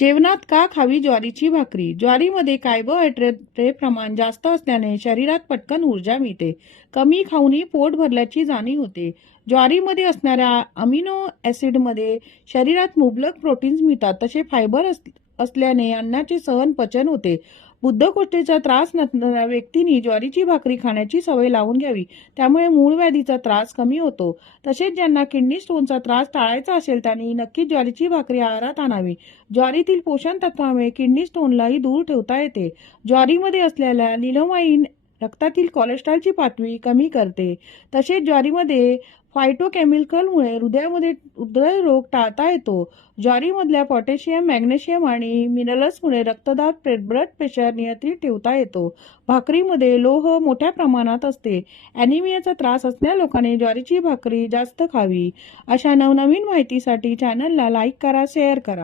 जेवणात का खावी ज्वारीची भाकरी? ज्वारीमध्ये कार्बोहायड्रेटचे प्रमाण जास्त असल्याने शरीरात पटकन ऊर्जा मिळते. कमी खाऊनही पोट भरल्याची जाणीव होते. ज्वारीमध्ये असणाऱ्या अमिनो ॲसिडमध्ये शरीरात मुबलक प्रोटीन्स मिळतात. तसे फायबर असल्याने अन्नाचे सहन पचन होते. बद्धकोष्ठतेचा त्रास नसणाऱ्या व्यक्तींनी ज्वारीची भाकरी खाण्याची सवय लावून घ्यावी. त्यामुळे मूळव्याधीचा त्रास कमी होतो. तसेच ज्यांना किडनी स्टोनचा त्रास टाळायचा असेल त्यांनी नक्कीच ज्वारीची भाकरी आहारात आणावी. ज्वारीतील पोषण तत्वामुळे किडनी स्टोनलाही दूर ठेवता येते. ज्वारीमध्ये असलेल्या लिग्नामाइन रक्तातील कोलेस्ट्रॉलची पातळी कमी करते. तसेच ज्वारीमध्ये फायटोकेमिकलमुळे हृदयरोग टाळता येतो. ज्वारीमधल्या पोटॅशियम, मॅग्नेशियम आणि मिनरल्समुळे रक्तदाब, ब्लड प्रेशर नियंत्रित ठेवता येतो. भाकरीमध्ये लोह मोठ्या प्रमाणात असते. ॲनिमियाचा त्रास असणाऱ्या लोकांनी ज्वारीची भाकरी जास्त खावी. अशा नवनवीन माहितीसाठी चॅनलला लाईक करा, शेअर करा.